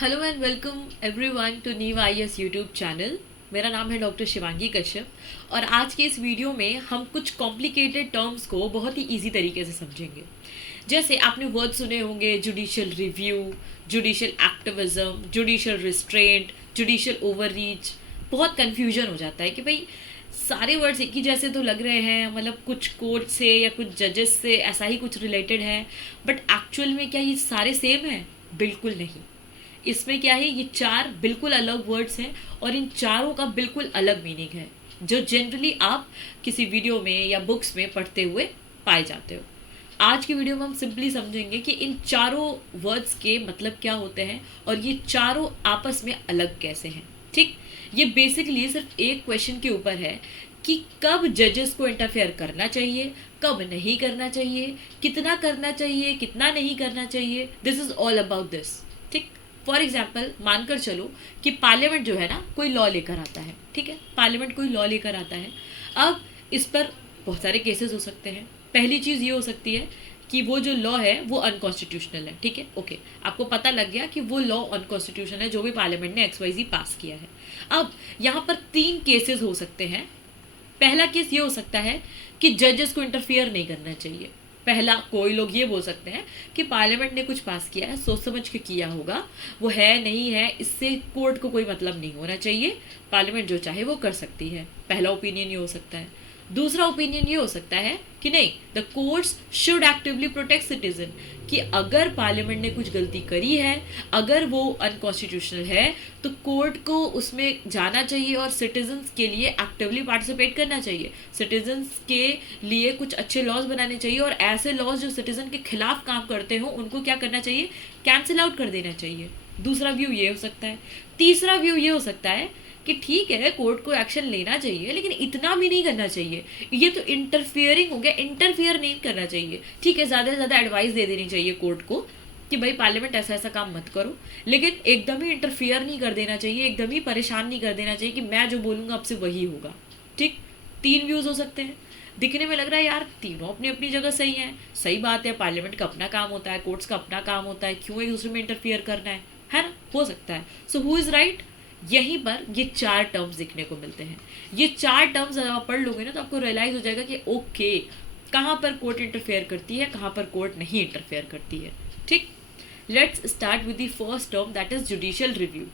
Hello and welcome everyone to new IAS YouTube channel. मेरा नाम है डॉक्टर शिवांगी कश्यप और आज के इस वीडियो में हम कुछ कॉम्प्लिकेटेड टर्म्स को बहुत ही इजी तरीके से समझेंगे। जैसे आपने वर्ड सुने होंगे judicial review, judicial activism, judicial restraint, judicial overreach. बहुत कन्फ्यूजन हो जाता है कि भाई सारे वर्ड्स एक ही जैसे तो लग रहे हैं, मतलब कुछ कोर्ट से या कुछ जजेस से ऐसा ही कुछ रिलेटेड है, बट एक्चुअल में क्या ये सारे सेम हैं? बिल्कुल नहीं। इसमें क्या है, ये चार बिल्कुल अलग वर्ड्स हैं और इन चारों का बिल्कुल अलग मीनिंग है जो जनरली आप किसी वीडियो में या बुक्स में पढ़ते हुए पाए जाते हो। आज की वीडियो में हम सिंपली समझेंगे कि इन चारों वर्ड्स के मतलब क्या होते हैं और ये चारों आपस में अलग कैसे हैं। ठीक, ये बेसिकली सिर्फ एक क्वेश्चन के ऊपर है कि कब जजेस को इंटरफेयर करना चाहिए, कब नहीं करना चाहिए, कितना करना चाहिए, कितना नहीं करना चाहिए। This is all about this. ठीक, फॉर एग्जाम्पल मानकर चलो कि पार्लियामेंट जो है ना कोई लॉ लेकर आता है। ठीक है, पार्लियामेंट कोई लॉ लेकर आता है। अब इस पर बहुत सारे केसेस हो सकते हैं। पहली चीज़ ये हो सकती है कि वो जो लॉ है वो अनकॉन्स्टिट्यूशनल है। ठीक है, ओके, आपको पता लग गया कि वो लॉ अनकॉन्स्टिट्यूशनल है जो भी पार्लियामेंट ने XYZ पास किया है। अब यहाँ पर तीन केसेस हो सकते हैं। पहला केस ये हो सकता है कि जजेस को इंटरफियर नहीं करना चाहिए। पहला, कोई लोग ये बोल सकते हैं कि पार्लियामेंट ने कुछ पास किया है, सोच समझ के किया होगा, वो है नहीं है, इससे कोर्ट को कोई मतलब नहीं होना चाहिए, पार्लियामेंट जो चाहे वो कर सकती है। पहला ओपिनियन ये हो सकता है। दूसरा ओपिनियन ये हो सकता है कि नहीं, the courts should actively protect citizen, कि अगर पार्लियामेंट ने कुछ गलती करी है, अगर वो अनकॉन्स्टिट्यूशनल है, तो कोर्ट को उसमें जाना चाहिए और सिटीजन्स के लिए एक्टिवली पार्टिसिपेट करना चाहिए। सिटीजन्स के लिए कुछ अच्छे लॉज बनाने चाहिए और ऐसे लॉज जो सिटीजन के खिलाफ काम करते हो उनको क्या करना चाहिए, कैंसिल आउट कर देना चाहिए। दूसरा व्यू ये हो सकता है। तीसरा व्यू ये हो सकता है कि ठीक है, कोर्ट को एक्शन लेना चाहिए लेकिन इतना भी नहीं करना चाहिए, ये तो इंटरफियरिंग हो गया, इंटरफियर नहीं करना चाहिए। ठीक है, ज़्यादा से ज़्यादा एडवाइस दे देनी चाहिए कोर्ट को कि भाई पार्लियामेंट ऐसा ऐसा काम मत करो, लेकिन एकदम ही इंटरफियर नहीं कर देना चाहिए, एकदम ही परेशान नहीं कर देना चाहिए कि मैं जो बोलूँगा अब से वही होगा। ठीक, तीन व्यूज़ हो सकते हैं। दिखने में लग रहा है यार तीनों अपनी अपनी जगह सही हैं, सही बात है, पार्लियामेंट का अपना काम होता है, कोर्ट्स का अपना काम होता है, क्यों एक दूसरे में इंटरफियर करना है ना? हो सकता है। So who is right? यहीं पर ये चार टर्म्स देखने को मिलते हैं। ये चार टर्म्स अगर आप पढ़ लोगे ना तो आपको रियलाइज हो जाएगा कि ओके, कहाँ पर कोर्ट इंटरफेयर करती है, कहाँ पर कोर्ट नहीं इंटरफेयर करती है। ठीक, let's start with the first term, that is judicial review.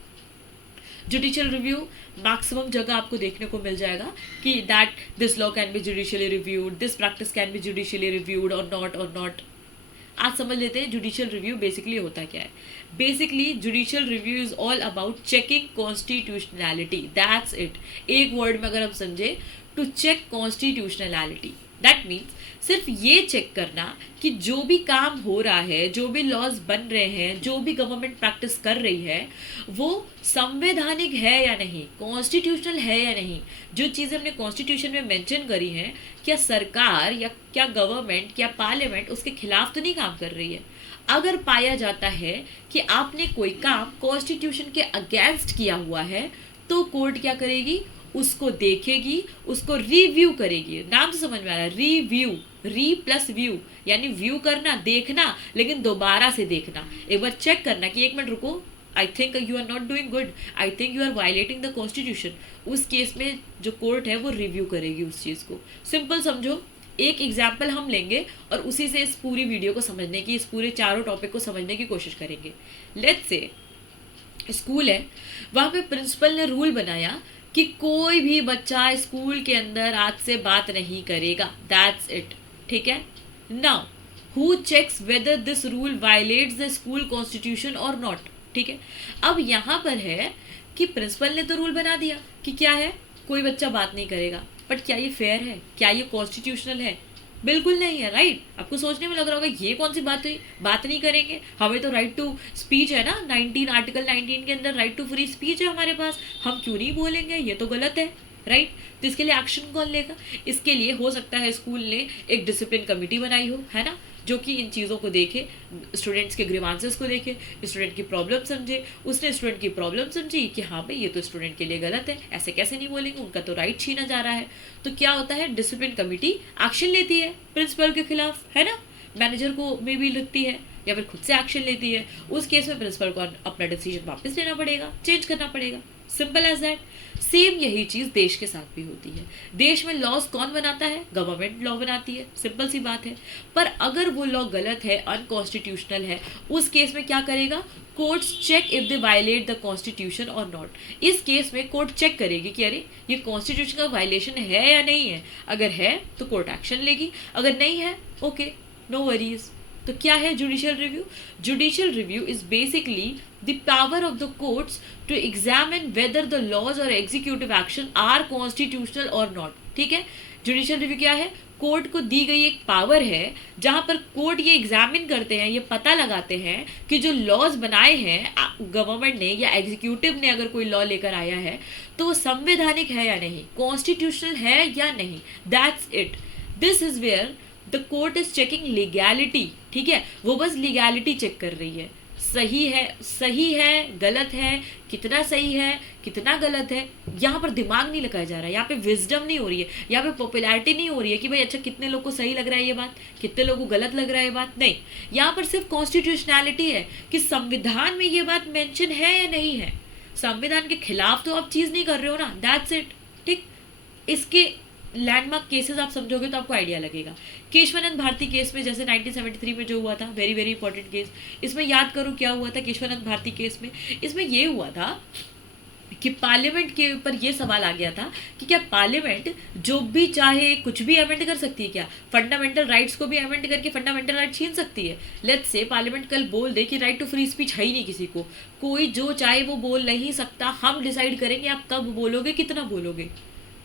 Judicial review maximum जगह आपको देखने को मिल जाएगा कि that this law can be judicially reviewed, this practice can be judicially reviewed और नॉट। आज समझ लेते हैं जुडिशियल रिव्यू बेसिकली होता क्या है। Basically judicial review is all about checking constitutionality, that's it. एक वर्ड में अगर हम समझे, to check constitutionality, that means सिर्फ ये चेक करना कि जो भी काम हो रहा है, जो भी लॉज बन रहे हैं, जो भी गवर्नमेंट प्रैक्टिस कर रही है, वो संवैधानिक है या नहीं, कॉन्स्टिट्यूशनल है या नहीं। जो चीज़ें हमने कॉन्स्टिट्यूशन में मेंशन करी हैं, क्या सरकार या क्या गवर्नमेंट, क्या पार्लियामेंट उसके खिलाफ तो नहीं काम कर रही है। अगर पाया जाता है कि आपने कोई काम कॉन्स्टिट्यूशन के अगेंस्ट किया हुआ है, तो कोर्ट क्या करेगी, उसको देखेगी, उसको रिव्यू करेगी। नाम से समझ में आ रहा है, रिव्यू, री प्लस व्यू, यानी व्यू करना, देखना, लेकिन दोबारा से देखना, एक बार चेक करना कि एक मिनट रुको, I think you are not doing good, I think you are violating the constitution. उस केस में जो कोर्ट है वो रिव्यू करेगी उस चीज़ को। सिंपल समझो, एक एग्जाम्पल हम लेंगे और उसी से इस पूरी वीडियो को समझने की, इस पूरे चारों टॉपिक को समझने की कोशिश करेंगे। लेट्स से स्कूल है, वहाँ पे प्रिंसिपल ने रूल बनाया कि कोई भी बच्चा स्कूल के अंदर आज से बात नहीं करेगा, दैट्स इट। ठीक है, now who checks whether this rule violates the school constitution और नॉट। ठीक है, अब यहाँ पर है कि प्रिंसिपल ने तो रूल बना दिया कि क्या है, कोई बच्चा बात नहीं करेगा, बट क्या ये फेयर है, क्या ये कॉन्स्टिट्यूशनल है? बिल्कुल नहीं है, राइट। आपको सोचने में लग रहा होगा ये कौन सी बात हुई, बात नहीं करेंगे, हमें तो राइट टू स्पीच है ना, 19 आर्टिकल 19 के अंदर राइट टू फ्री स्पीच है हमारे पास, हम क्यों नहीं बोलेंगे, ये तो गलत है, राइट। तो इसके लिए एक्शन कौन लेगा? इसके लिए हो सकता है स्कूल ने एक डिसिप्लिन कमेटी बनाई हो, है ना, जो कि इन चीज़ों को देखे, स्टूडेंट्स के ग्रीवांसेस को देखे, स्टूडेंट की प्रॉब्लम समझे। उसने स्टूडेंट की प्रॉब्लम समझी कि हाँ भाई ये तो स्टूडेंट के लिए गलत है, ऐसे कैसे नहीं बोलेंगे, उनका तो राइट छीना जा रहा है। तो क्या होता है, डिसिप्लिन कमेटी एक्शन लेती है प्रिंसिपल के खिलाफ, है ना, मैनेजर को में भी लगती है या फिर खुद से एक्शन लेती है, उस केस में प्रिंसिपल को अपना डिसीजन वापस लेना पड़ेगा, चेंज करना पड़ेगा। Simple as that. सेम यही चीज़ देश के साथ भी होती है। देश में लॉज कौन बनाता है? गवर्नमेंट लॉ बनाती है, सिंपल सी बात है। पर अगर वो लॉ गलत है, अनकॉन्स्टिट्यूशनल है, उस केस में क्या करेगा? Courts check if they violate the constitution और नॉट। इस केस में कोर्ट चेक करेगी कि अरे ये कॉन्स्टिट्यूशन का वायलेशन है या नहीं है। अगर है तो कोर्ट एक्शन लेगी, अगर नहीं है ओके, नो वरीज। तो क्या है judicial review? Judicial review is basically the power of the courts to examine whether the laws और एग्जीक्यूटिव एक्शन आर कॉन्स्टिट्यूशनल और नॉट। ठीक है, जुडिशियल रिव्यू क्या है? कोर्ट को दी गई एक पावर है जहां पर कोर्ट ये एग्जामिन करते हैं, ये पता लगाते हैं कि जो लॉज बनाए हैं गवर्नमेंट ने या एग्जीक्यूटिव ने, अगर कोई लॉ लेकर आया है तो वो संवैधानिक है या नहीं, कॉन्स्टिट्यूशनल है या नहीं। That's it. This is where the court is checking legality. ठीक है, वो बस लीगैलिटी चेक कर रही है, सही है, गलत है, कितना सही है, कितना गलत है। यहाँ पर दिमाग नहीं लगाया जा रहा है, यहाँ पे विजडम नहीं हो रही है, यहाँ पे पॉपुलैरिटी नहीं हो रही है कि भाई अच्छा कितने लोगों को सही लग रहा है ये बात, कितने लोगों को गलत लग रहा है ये बात। नहीं, यहाँ पर सिर्फ कॉन्स्टिट्यूशनैलिटी है कि संविधान में ये बात मेंशन है या नहीं है। संविधान के खिलाफ तो आप चीज़ नहीं कर रहे हो ना, दैट्स इट। ठीक, इसके लैंडमार्क केसेस आप समझोगे तो आपको आइडिया लगेगा। केशवानंद भारती केस में जैसे 1973 में जो हुआ था, वेरी वेरी इंपॉर्टेंट केस, इसमें याद करो क्या हुआ था केशवानंद भारती केस में। इसमें ये हुआ था कि पार्लियामेंट के ऊपर ये सवाल आ गया था कि क्या पार्लियामेंट जो भी चाहे कुछ भी अमेंड कर सकती है क्या? फंडामेंटल राइट्स को भी अमेंड करके फंडामेंटल राइट छीन सकती है? लेट्स से पार्लियामेंट कल बोल दे कि राइट टू फ्री स्पीच है ही नहीं किसी को, कोई जो चाहे वो बोल नहीं सकता, हम डिसाइड करेंगे आप कब बोलोगे, कितना बोलोगे।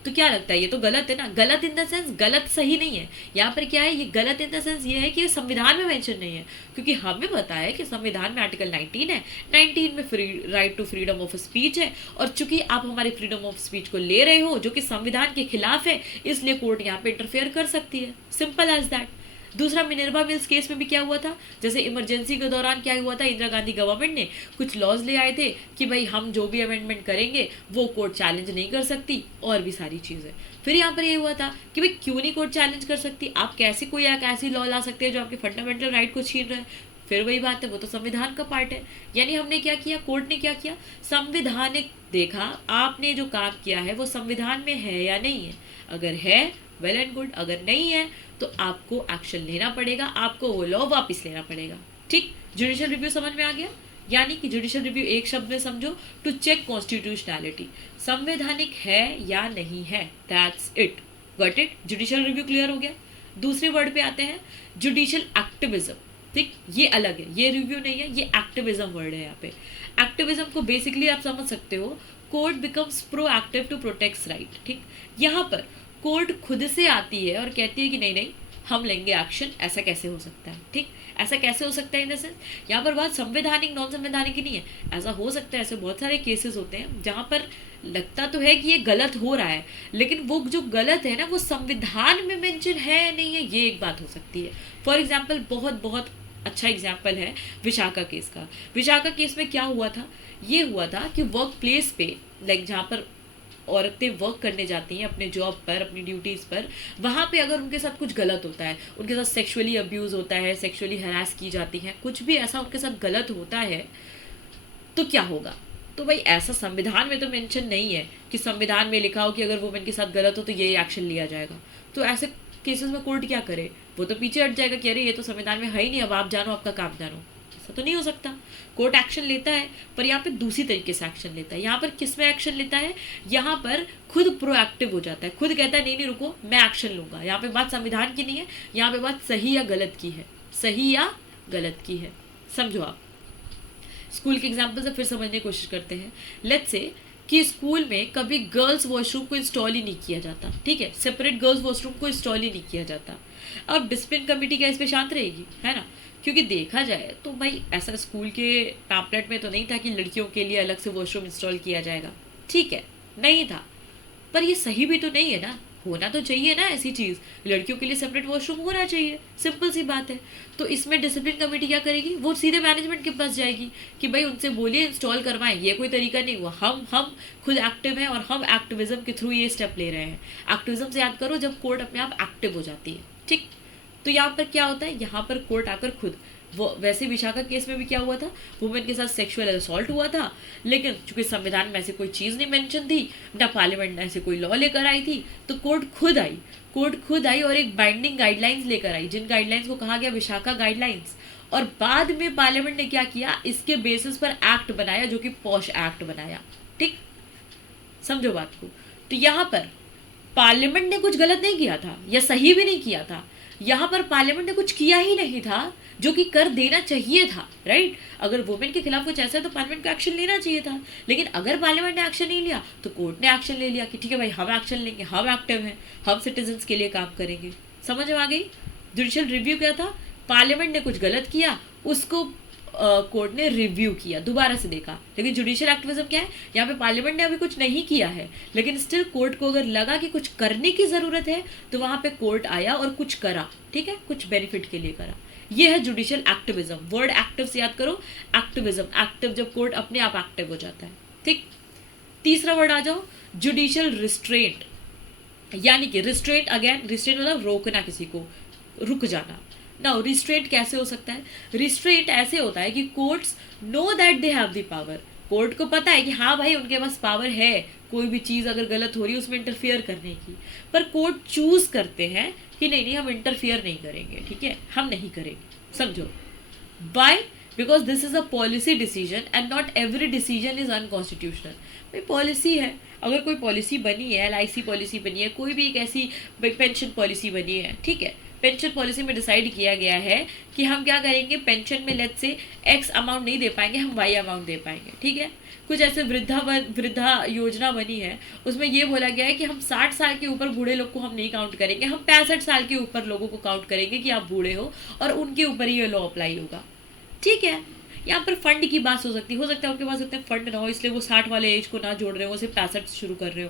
तो क्या लगता है ये तो गलत है ना। गलत इन द सेंस गलत सही नहीं है, यहाँ पर क्या है, ये गलत इन द सेंस ये है कि ये संविधान में मेंशन नहीं है। क्योंकि हमें पता है कि संविधान में आर्टिकल 19 है, 19 में free right to freedom of speech है, और चूंकि आप हमारी फ्रीडम ऑफ स्पीच को ले रहे हो जो कि संविधान के खिलाफ है, इसलिए कोर्ट यहाँ पे इंटरफेयर कर सकती है, सिंपल एज दैट। दूसरा, मिनर्वा मिल्स केस में भी क्या हुआ था, जैसे इमरजेंसी के दौरान क्या हुआ था, इंदिरा गांधी गवर्नमेंट ने कुछ लॉज ले आए थे कि भाई हम जो भी अमेंडमेंट करेंगे वो कोर्ट चैलेंज नहीं कर सकती, और भी सारी चीज़ें। फिर यहाँ पर ये हुआ था कि भाई क्यों नहीं कोर्ट चैलेंज कर सकती, आप कैसे कोई एक ऐसी लॉ ला सकते हैं जो आपके फंडामेंटल राइट को छीन रहा है। फिर वही बात है, वो तो संविधान का पार्ट है। यानी हमने क्या किया, कोर्ट ने क्या किया, संविधानिक देखा, आपने जो काम किया है वो संविधान में है या नहीं है। अगर है वेल एंड गुड, अगर नहीं है तो आपको एक्शन लेना पड़ेगा, आपको वो लॉ वापस लेना पड़ेगा। ठीक, जुडिशियल रिव्यू समझ में आ गया। यानी कि जुडिशियल रिव्यू एक शब्द में समझो, टू चेक कॉन्स्टिट्यूशनैलिटी, संवैधानिक है या नहीं है, that's it, got it. Judicial review clear हो गया। दूसरे वर्ड पे आते हैं, जुडिशियल एक्टिविज्म। ठीक, ये अलग है, ये रिव्यू नहीं है, ये एक्टिविज्म वर्ड है। यहाँ पे एक्टिविज्म को बेसिकली आप समझ सकते हो, court becomes proactive to protect right. ठीक, यहाँ पर कोर्ट खुद से आती है और कहती है कि नहीं नहीं हम लेंगे एक्शन, ऐसा कैसे हो सकता है। ठीक, ऐसा कैसे हो सकता है इन द सेंस, यहाँ पर बात संवैधानिक नॉन संवैधानिक की नहीं है, ऐसा हो सकता है। ऐसे बहुत सारे केसेस होते हैं जहाँ पर लगता तो है कि ये गलत हो रहा है, लेकिन वो जो गलत है ना वो संविधान में मेंशन है या नहीं है, ये एक बात हो सकती है। फॉर एग्जाम्पल, बहुत बहुत अच्छा एग्जाम्पल है विशाखा केस का। विशाखा केस में क्या हुआ था, ये हुआ था कि वर्क प्लेस पे, लाइक जहाँ पर औरतें वर्क करने जाती हैं अपने जॉब पर, अपनी ड्यूटीज़ पर, वहाँ पे अगर उनके साथ कुछ गलत होता है, उनके साथ सेक्सुअली अब्यूज़ होता है, सेक्सुअली हरास की जाती हैं, कुछ भी ऐसा उनके साथ गलत होता है, तो क्या होगा। तो भाई ऐसा संविधान में तो मेंशन नहीं है कि संविधान में लिखा हो कि अगर वुमेन के साथ गलत हो तो ये एक्शन लिया जाएगा। तो ऐसे केसेस में कोर्ट क्या करे, वो तो पीछे हट जाएगा कि अरे ये तो संविधान में है ही नहीं, अब आप जानो, आपका काम जानो। ऐसा तो नहीं हो सकता। कोर्ट एक्शन लेता है, पर यहाँ पे दूसरी तरीके से एक्शन लेता है। यहाँ पर किस में एक्शन लेता है, यहाँ पर खुद प्रोएक्टिव हो जाता है, खुद कहता है नहीं नहीं रुको मैं एक्शन लूंगा। यहाँ पे बात संविधान की नहीं है, यहाँ पे बात सही या गलत की है, सही या गलत की है। समझो आप। स्कूल के एग्जाम्पल से फिर समझने की कोशिश करते हैं। लेट्स से कि स्कूल में कभी गर्ल्स वॉशरूम को इंस्टॉल ही नहीं किया जाता। ठीक है, सेपरेट गर्ल्स वॉशरूम को इंस्टॉल ही नहीं किया जाता। अब डिसिप्लिन कमेटी क्या इस पे शांत रहेगी, है ना। क्योंकि देखा जाए तो भाई ऐसा स्कूल के पैम्पलेट में तो नहीं था कि लड़कियों के लिए अलग से वॉशरूम इंस्टॉल किया जाएगा। ठीक है, नहीं था, पर ये सही भी तो नहीं है ना, होना तो चाहिए ना ऐसी चीज़, लड़कियों के लिए सेपरेट वॉशरूम होना चाहिए, सिंपल सी बात है। तो इसमें डिसिप्लिन कमेटी क्या करेगी, वो सीधे मैनेजमेंट के पास जाएगी कि भाई उनसे बोलिए इंस्टॉल करवाएं, ये कोई तरीका नहीं हुआ। हम खुद एक्टिव हैं और हम एक्टिविज्म के थ्रू ये स्टेप ले रहे हैं। एक्टिविज्म से याद करो जब कोर्ट अपने आप एक्टिव हो जाती है। ठीक, तो यहाँ पर क्या होता है, यहाँ पर कोर्ट आकर खुद वो वैसे विशाखा केस में भी क्या हुआ था, वुमेन के साथ सेक्सुअल असॉल्ट हुआ था, लेकिन चूंकि संविधान में ऐसी कोई चीज़ नहीं मेंशन थी, ना पार्लियामेंट ने ऐसे कोई लॉ लेकर आई थी, तो कोर्ट खुद आई और एक बाइंडिंग गाइडलाइंस लेकर आई, जिन गाइडलाइंस को कहा गया विशाखा गाइडलाइंस। और बाद में पार्लियामेंट ने क्या किया, इसके बेसिस पर एक्ट बनाया, जो कि पॉश एक्ट बनाया। ठीक, समझो बात को। तो यहाँ पर पार्लियामेंट ने कुछ गलत नहीं किया था या सही भी नहीं किया था, यहाँ पर पार्लियामेंट ने कुछ किया ही नहीं था जो कि कर देना चाहिए था, राइट। अगर वुमेन के खिलाफ कुछ ऐसा है तो पार्लियामेंट को एक्शन लेना चाहिए था, लेकिन अगर पार्लियामेंट ने एक्शन नहीं लिया तो कोर्ट ने एक्शन ले लिया कि ठीक है भाई, हम एक्शन लेंगे, हम एक्टिव हैं, हम सिटीजन्स के लिए काम करेंगे। समझ में आ गई। जुडिशियल रिव्यू क्या था, पार्लियामेंट ने कुछ गलत किया, उसको कोर्ट ने रिव्यू किया, दोबारा से देखा। लेकिन जुडिशियल एक्टिविज्म क्या है, यहाँ पे पार्लियामेंट ने अभी कुछ नहीं किया है, लेकिन स्टिल कोर्ट को अगर लगा कि कुछ करने की ज़रूरत है तो वहाँ पे कोर्ट आया और कुछ करा, ठीक है, कुछ बेनिफिट के लिए करा। ये है जुडिशियल एक्टिविज्म। वर्ड एक्टिव से याद करो, एक्टिविज्म, एक्टिव जब कोर्ट अपने आप एक्टिव हो जाता है। ठीक, तीसरा वर्ड आ जाओ, जुडिशियल रिस्ट्रेंट। यानी कि रिस्ट्रेंट, अगेन रिस्ट्रेंट मतलब रोकना, किसी को रुक जाना। नाउ रिस्ट्रेंट कैसे हो सकता है, रिस्ट्रेंट ऐसे होता है कि courts know that they have the power, court को पता है कि हाँ भाई उनके पास पावर है कोई भी चीज़ अगर गलत हो रही है उसमें इंटरफियर करने की, पर कोर्ट चूज करते हैं कि नहीं नहीं हम इंटरफियर नहीं करेंगे, ठीक है, हम नहीं करेंगे। समझो, bye, because this is a policy decision and not every decision is unconstitutional. भाई पॉलिसी है, अगर कोई पॉलिसी बनी है, LIC पॉलिसी बनी है, कोई भी एक ऐसी पेंशन पॉलिसी बनी है, ठीक है, पेंशन पॉलिसी में डिसाइड किया गया है कि हम क्या करेंगे, पेंशन में लेट्स से X अमाउंट नहीं दे पाएंगे, हम Y अमाउंट दे पाएंगे, ठीक है। कुछ ऐसे वृद्धा योजना बनी है, उसमें ये बोला गया है कि हम 60 साल के ऊपर बूढ़े लोग को हम नहीं काउंट करेंगे, हम 65 साल के ऊपर लोगों को काउंट करेंगे कि आप बूढ़े हो और उनके ऊपर ही ये लॉ अप्लाई होगा, ठीक है। यहाँ पर फंड की बात हो सकती है उनके पास इतने फंड ना हो, इसलिए वो 60 वाले एज को ना जोड़ रहे हो, सिर्फ 65 से शुरू कर रहे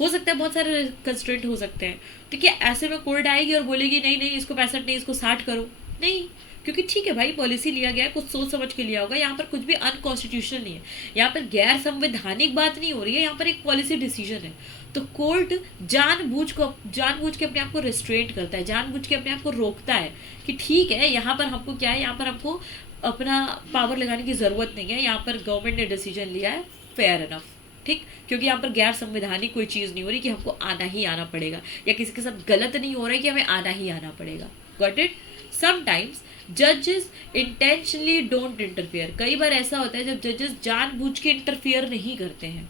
हो सकता है, बहुत सारे कंस्ट्रेंट हो सकते हैं। तो क्या ऐसे में कोर्ट आएगी और बोलेगी नहीं नहीं इसको 65 नहीं इसको 60 करो? नहीं, क्योंकि ठीक है भाई पॉलिसी लिया गया है, कुछ सोच समझ के लिया होगा, यहाँ पर कुछ भी अनकॉन्स्टिट्यूशनल नहीं है, यहाँ पर गैर संवैधानिक बात नहीं हो रही है, यहाँ पर एक पॉलिसी डिसीजन है। तो कोर्ट जानबूझ के अपने आप को रिस्ट्रेंट करता है, जानबूझ के अपने आप को रोकता है कि ठीक है यहाँ पर हमको क्या है, यहाँ पर हमको अपना पावर लगाने की ज़रूरत नहीं है, यहाँ पर गवर्नमेंट ने डिसीजन लिया है, फेयर इनफ, ठीक, क्योंकि यहाँ पर गैर संवैधानिक कोई चीज़ नहीं हो रही कि हमको आना ही आना पड़ेगा, या किसी के साथ गलत नहीं हो रहा है कि हमें आना ही आना पड़ेगा। Got it. समटाइम्स जजेस इंटेंशनली डोंट इंटरफियर, कई बार ऐसा होता है जब जजेस जानबूझ के इंटरफियर नहीं करते हैं,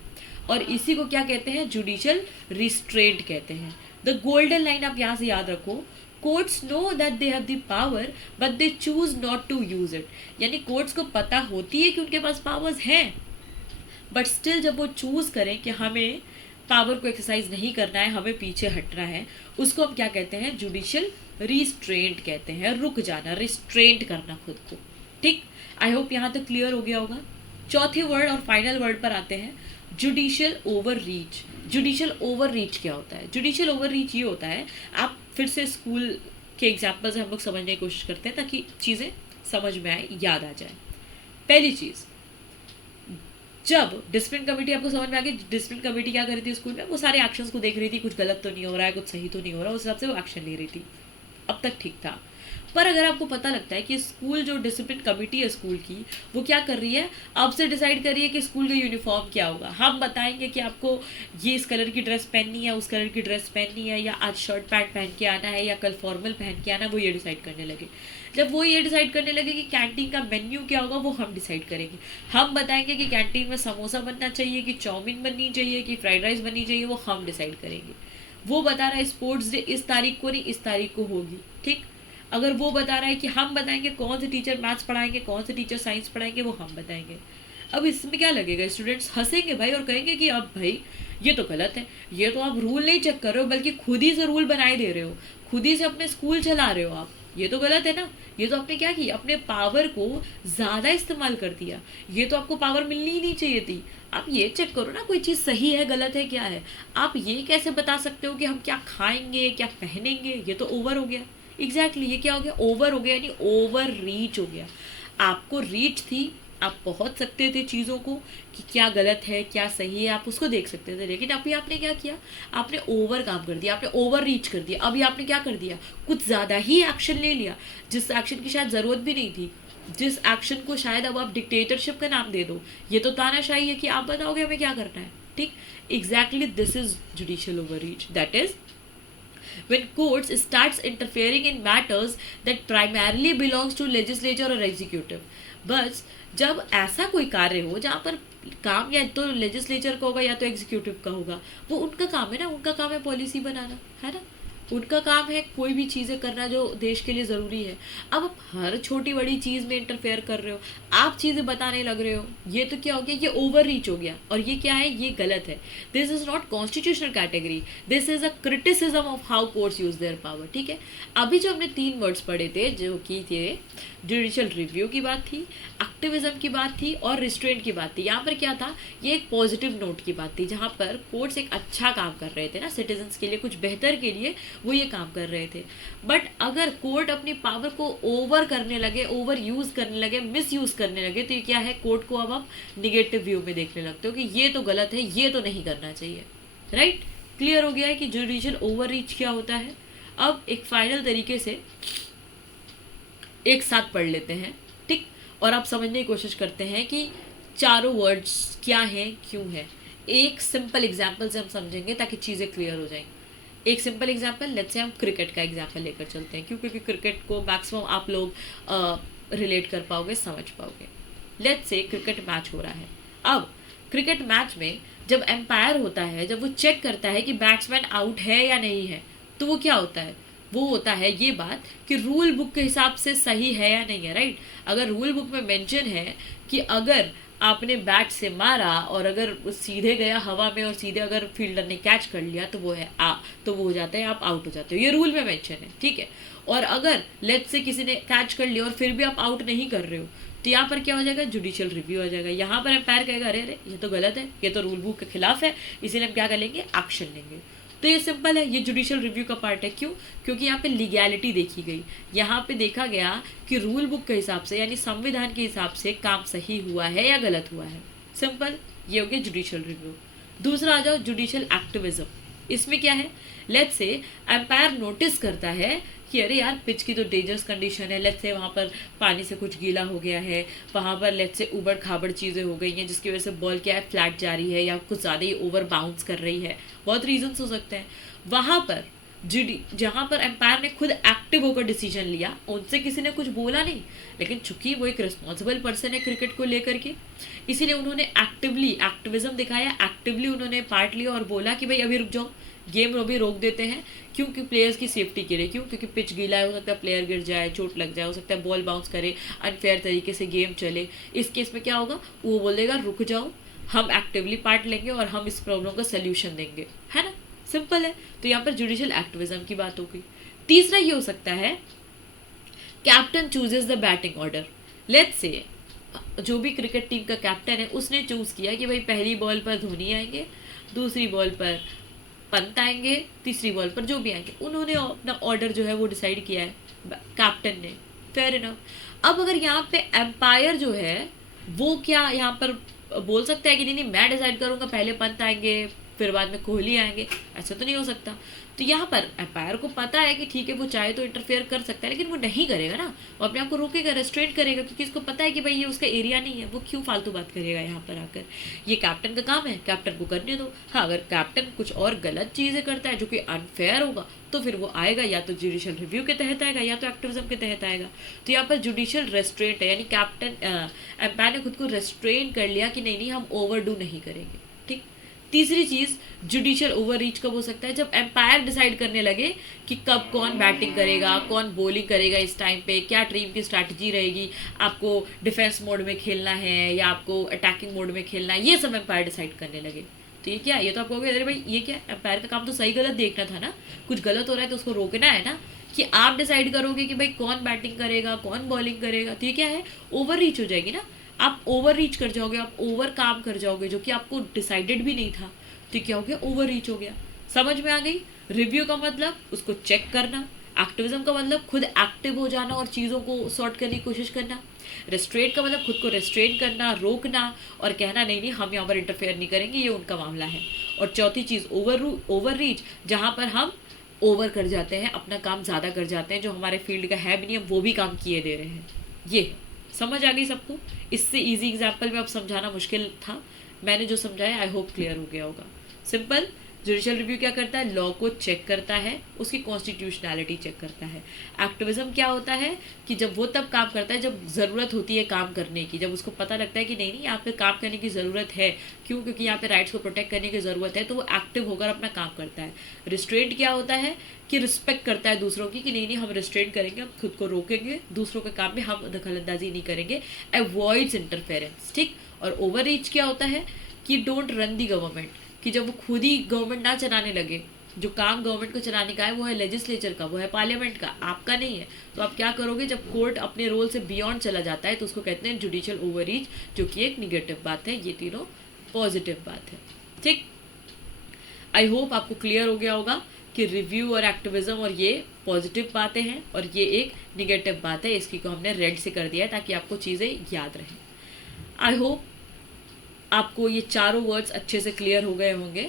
और इसी को क्या कहते हैं, जुडिशियल रिस्ट्रेंट कहते हैं। द गोल्डन लाइन आप यहाँ से याद रखो, courts know that they have the power but they choose not to use it. यानी कोर्ट्स को पता होती है कि उनके पास पावर्स हैं, बट स्टिल जब वो चूज़ करें कि हमें पावर को एक्सरसाइज नहीं करना है, हमें पीछे हटना है, उसको हम क्या कहते हैं, जुडिशियल रिस्ट्रेंट कहते हैं, रुक जाना, रिस्ट्रेंट करना खुद को। ठीक, आई होप यहाँ तक क्लियर हो गया होगा। चौथे वर्ड और फाइनल वर्ड पर आते हैं, judicial over reach. Judicial over reach क्या होता है? जुडिशियल ओवर रीच ये होता है, आप फिर से स्कूल के एग्जाम्पल से हम लोग समझने की कोशिश करते हैं ताकि चीज़ें समझ में आए, याद आ जाए। पहली चीज़, जब डिसिप्लिन कमेटी, आपको समझ में आ गई डिसिप्लिन कमेटी क्या कर रही थी स्कूल में, वो सारे एक्शंस को देख रही थी, कुछ गलत तो नहीं हो रहा है, कुछ सही तो नहीं हो रहा, उस हिसाब से वो एक्शन ले रही थी, अब तक ठीक था। पर अगर आपको पता लगता है कि स्कूल जो डिसिप्लिन कमेटी है स्कूल की, वो क्या कर रही है, आपसे डिसाइड कर रही है कि स्कूल का यूनिफॉर्म क्या होगा, हम बताएंगे कि आपको ये इस कलर की ड्रेस पहननी है, उस कलर की ड्रेस पहननी है, या आज शर्ट पैंट पहन के आना है, या कल फॉर्मल पहन के आना है, वो ये डिसाइड करने लगे। जब वो ये डिसाइड करने लगे कि कैंटीन का मेन्यू क्या होगा, वो हम डिसाइड करेंगे। हम बताएंगे कि कैंटीन में समोसा बनना चाहिए, कि चाउमीन बननी चाहिए, कि फ्राइड राइस बननी चाहिए, वो हम डिसाइड करेंगे। वो बता रहा है स्पोर्ट्स डे इस तारीख को नहीं, इस तारीख को होगी, ठीक। अगर वो बता रहा है कि हम बताएंगे कौन से टीचर मैथ्स पढ़ाएंगे, कौन से टीचर साइंस पढ़ाएंगे, वो हम बताएंगे। अब इसमें क्या लगेगा, स्टूडेंट्स हंसेंगे भाई और कहेंगे कि अब भाई ये तो गलत है, ये तो आप रूल नहीं चेक कर रहे हो बल्कि खुद ही से रूल बनाए दे रहे हो, खुद ही से अपने स्कूल चला रहे हो आप, ये तो गलत है ना। ये तो आपने क्या किया, अपने पावर को ज़्यादा इस्तेमाल कर दिया, ये तो आपको पावर मिलनी ही नहीं चाहिए थी। आप ये चेक करो ना कोई चीज़ सही है गलत है क्या है, आप ये कैसे बता सकते हो कि हम क्या खाएंगे क्या पहनेंगे, ये तो ओवर हो गया। एग्जैक्टली ये क्या हो गया, ओवर हो गया, यानी ओवर रीच हो गया। आपको रीच थी आप पहुंच सकते थे चीज़ों को कि क्या गलत है क्या सही है, आप उसको देख सकते थे, लेकिन अभी आपने क्या किया, आपने ओवर काम कर दिया, आपने ओवर रीच कर दिया। अभी आपने क्या कर दिया, कुछ ज़्यादा ही एक्शन ले लिया जिस एक्शन की शायद ज़रूरत भी नहीं थी, जिस एक्शन को शायद अब आप डिक्टेटरशिप का नाम दे दो। ये तो तानाशाही है कि आप बताओगे हमें क्या करना है, ठीक। Exactly this is judicial over reach, that is when courts starts interfering in matters that primarily belongs to legislature or executive। बस जब ऐसा कोई कार्य हो जहाँ पर काम या तो लेजिस्लेचर का होगा या तो एग्जीक्यूटिव का होगा, वो उनका काम है ना, उनका काम है पॉलिसी बनाना, है ना, उनका काम है कोई भी चीज़ें करना जो देश के लिए ज़रूरी है। अब आप हर छोटी बड़ी चीज़ में इंटरफेयर कर रहे हो, आप चीज़ें बताने लग रहे हो, ये तो क्या हो गया, ये ओवर रीच हो गया, और ये क्या है, ये गलत है। This is not constitutional category, this is a criticism of how courts use their power, ठीक है। अभी जो हमने 3 वर्ड्स पढ़े थे जो कि थे जुडिशियल रिव्यू की बात थी, एक्टिविज्म की बात थी और रिस्ट्रेंट की बात थी। यहाँ पर क्या था, ये एक पॉजिटिव नोट की बात थी जहाँ पर कोर्ट्स एक अच्छा काम कर रहे थे ना, सिटीजन्स के लिए कुछ बेहतर के लिए वो ये काम कर रहे थे। बट अगर कोर्ट अपनी पावर को ओवर करने लगे, ओवर यूज़ करने लगे, मिस यूज़ करने लगे, तो ये क्या है, कोर्ट को अब आप निगेटिव व्यू में देखने लगते हो कि ये तो गलत है, ये तो नहीं करना चाहिए, राइट। क्लियर हो गया है कि जुडिशियल ओवर रीच क्या होता है। अब एक फाइनल तरीके से एक साथ पढ़ लेते हैं, ठीक, और आप समझने की कोशिश करते हैं कि चारों वर्ड्स क्या हैं, क्यों है। एक सिंपल एग्जाम्पल से हम समझेंगे ताकि चीज़ें क्लियर हो जाएंगी। एक सिंपल एग्जाम्पल, लेट्स से हम क्रिकेट का एग्जाम्पल लेकर चलते हैं, क्योंकि क्रिकेट को मैक्सिमम आप लोग रिलेट कर पाओगे, समझ पाओगे। लेट्स से क्रिकेट मैच हो रहा है। अब क्रिकेट मैच में जब एम्पायर होता है, जब वो चेक करता है कि बैट्समैन आउट है या नहीं है, तो वो क्या होता है, वो होता है ये बात कि रूल बुक के हिसाब से सही है या नहीं है, राइट। अगर रूल बुक में मेंशन है कि अगर आपने बैट से मारा और अगर सीधे गया हवा में और सीधे अगर फील्डर ने कैच कर लिया तो वो है तो वो हो जाता है, आप आउट हो जाते हो, ये रूल में मेंशन है, ठीक है। और अगर लेट्स से किसी ने कैच कर लिया और फिर भी आप आउट नहीं कर रहे हो, तो यहाँ पर क्या हो जाएगा, जुडिशियल रिव्यू हो जाएगा। यहाँ पर एम्पायर कहेगा अरे अरे ये तो गलत है, ये तो रूल बुक के खिलाफ है, इसीलिए हम क्या कर लेंगे, एक्शन लेंगे। तो ये सिंपल है, ये जुडिशियल रिव्यू का पार्ट है। क्यों, क्योंकि यहाँ पे लीगैलिटी देखी गई, यहाँ पे देखा गया कि रूल बुक के हिसाब से यानी संविधान के हिसाब से काम सही हुआ है या गलत हुआ है। सिंपल, ये हो गया जुडिशियल रिव्यू। दूसरा आ जाओ जुडिशियल एक्टिविज्म। इसमें क्या है, लेट्स से एम्पायर नोटिस करता है कि अरे यार पिच की तो डेंजरस कंडीशन है, लेट्स से वहाँ पर पानी से कुछ गीला हो गया है, वहाँ पर लेट्स से उबड़ खाबड़ चीज़ें हो गई हैं जिसकी वजह से बॉल क्या है, फ्लैट जा रही है या कुछ ज़्यादा ही ओवर बाउंस कर रही है, बहुत रीजंस हो सकते हैं। वहाँ पर जहाँ पर एम्पायर ने खुद एक्टिव होकर डिसीजन लिया, उनसे किसी ने कुछ बोला नहीं, लेकिन चूंकि वो एक रिस्पॉन्सिबल पर्सन है क्रिकेट को लेकर के, इसीलिए उन्होंने एक्टिविज्म दिखाया, एक्टिवली उन्होंने पार्ट लिया और बोला कि भाई अभी रुक जाओ, गेम अभी रोक देते हैं, क्योंकि प्लेयर्स की सेफ्टी के लिए। क्यों, क्योंकि पिच गीला है, हो सकता है प्लेयर गिर जाए, चोट लग जाए, हो सकता है बॉल बाउंस करे, अनफेयर तरीके से गेम चले। इस केस में क्या होगा, वो बोलेगा रुक जाओ, हम एक्टिवली पार्ट लेंगे और हम इस प्रॉब्लम का सोल्यूशन देंगे, है ना, सिंपल है। तो यहाँ पर जुडिशियल एक्टिविज्म की बात हो गई। तीसरा ये हो सकता है captain chooses the batting order. Let's say जो भी क्रिकेट टीम का कैप्टन है उसने चूज किया कि भाई पहली बॉल पर धोनी आएंगे, दूसरी बॉल पर पंत आएंगे, तीसरी बॉल पर जो भी आएंगे, उन्होंने अपना ऑर्डर जो है वो डिसाइड किया है कैप्टन ने, फेयर इनफ। अब अगर यहाँ पे एम्पायर जो है वो क्या यहाँ पर बोल सकता है कि नहीं मैं डिसाइड करूँगा, पहले पंत आएंगे फिर बाद में कोहली आएंगे, ऐसा तो नहीं हो सकता। तो यहाँ पर एम्पायर को पता है कि ठीक है वो चाहे तो इंटरफेयर कर सकता है, लेकिन वो नहीं करेगा ना, वो अपने आप को रोकेगा, रेस्ट्रेंट करेगा, क्योंकि इसको पता है कि भाई ये उसका एरिया नहीं है, वो क्यों फालतू बात करेगा यहाँ पर आकर। ये कैप्टन का काम है, कैप्टन को करने दो। हाँ, अगर कैप्टन कुछ और गलत चीज़ें करता है जो कि अनफेयर होगा तो फिर वो आएगा, या तो जुडिशियल रिव्यू के तहत आएगा या तो एक्टिविज्म के तहत आएगा। तो यहाँ पर जुडिशियल रेस्ट्रेंट है, यानी कैप्टन एम्पायर ने खुद को रेस्ट्रेन कर लिया कि नहीं नहीं हम ओवरडू नहीं करेंगे, ठीक। तीसरी चीज़ जुडिशियल ओवररीच कब हो सकता है, जब एम्पायर डिसाइड करने लगे कि कब कौन बैटिंग करेगा, कौन बॉलिंग करेगा, इस टाइम पे क्या टीम की स्ट्रैटेजी रहेगी, आपको डिफेंस मोड में खेलना है या आपको अटैकिंग मोड में खेलना है, ये सब एम्पायर डिसाइड करने लगे। तो ये क्या, ये तो आप कहोगे अरे भाई ये क्या, एम्पायर का काम तो सही गलत देखना था ना, कुछ गलत हो रहा है तो उसको रोकना है ना, कि आप डिसाइड करोगे कि भाई कौन बैटिंग करेगा कौन बॉलिंग करेगा। तो ये क्या है, ओवर रीच हो जाएगी ना, आप ओवर रीच कर जाओगे, आप ओवर काम कर जाओगे जो कि आपको डिसाइडेड भी नहीं था, तो क्या हो गया, ओवर रीच हो गया। समझ में आ गई। रिव्यू का मतलब उसको चेक करना, एक्टिविज्म का मतलब खुद एक्टिव हो जाना और चीज़ों को सॉर्ट करने की कोशिश करना, रेस्ट्रेंट का मतलब खुद को रेस्ट्रेन करना, रोकना और कहना नहीं नहीं हम यहाँ पर इंटरफेयर नहीं करेंगे, ये उनका मामला है। और चौथी चीज़ ओवर रीच, जहाँ पर हम ओवर कर जाते हैं, अपना काम ज़्यादा कर जाते हैं, जो हमारे फील्ड का है भी नहीं, हम वो भी काम किए दे रहे हैं। ये समझ आ गई सबको? इससे इजी एग्जाम्पल में अब समझाना मुश्किल था, मैंने जो समझाया आई होप क्लियर हो गया होगा। सिंपल, जुडिशियल रिव्यू क्या करता है? लॉ को चेक करता है, उसकी कॉन्स्टिट्यूशनैलिटी चेक करता है। एक्टिविज्म क्या होता है कि जब वो तब काम करता है जब ज़रूरत होती है काम करने की, जब उसको पता लगता है कि नहीं नहीं यहाँ पे काम करने की ज़रूरत है, क्यों? क्योंकि यहाँ पे राइट्स को प्रोटेक्ट करने की ज़रूरत है, तो वो एक्टिव होकर अपना काम करता है। रिस्ट्रेंट क्या होता है कि रिस्पेक्ट करता है दूसरों की, कि नहीं नहीं हम रिस्ट्रेंट करेंगे, हम खुद को रोकेंगे, दूसरों के काम में हम दखलंदाजी नहीं करेंगे, अवॉइड्स इंटरफेरेंस, ठीक। और ओवर रीच क्या होता है कि डोंट रन दी गवर्नमेंट, कि जब वो खुद ही गवर्नमेंट ना चलाने लगे, जो काम गवर्नमेंट को चलाने का है वो है लेजिस्लेचर का, वो है पार्लियामेंट का, आपका नहीं है, तो आप क्या करोगे? जब कोर्ट अपने रोल से बियॉन्ड चला जाता है तो उसको कहते हैं जुडिशियल ओवररीच, जो कि एक निगेटिव बात है। ये तीनों पॉजिटिव बात है, ठीक। आई होप आपको क्लियर हो गया होगा कि रिव्यू और एक्टिविज्म और ये पॉजिटिव बातें हैं और ये एक निगेटिव बात है, इसकी को हमने रेड से कर दिया है ताकि आपको चीज़ें याद रहें। आई होप आपको ये चारों वर्ड्स अच्छे से क्लियर हो गए होंगे।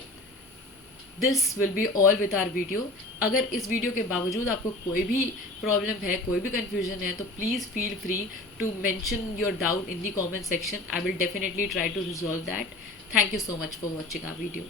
This will be all with our video. अगर इस वीडियो के बावजूद आपको कोई भी प्रॉब्लम है, कोई भी कन्फ्यूजन है, तो please feel free to mention your doubt in the comment section. I will definitely try to resolve that. Thank you so much for watching our video.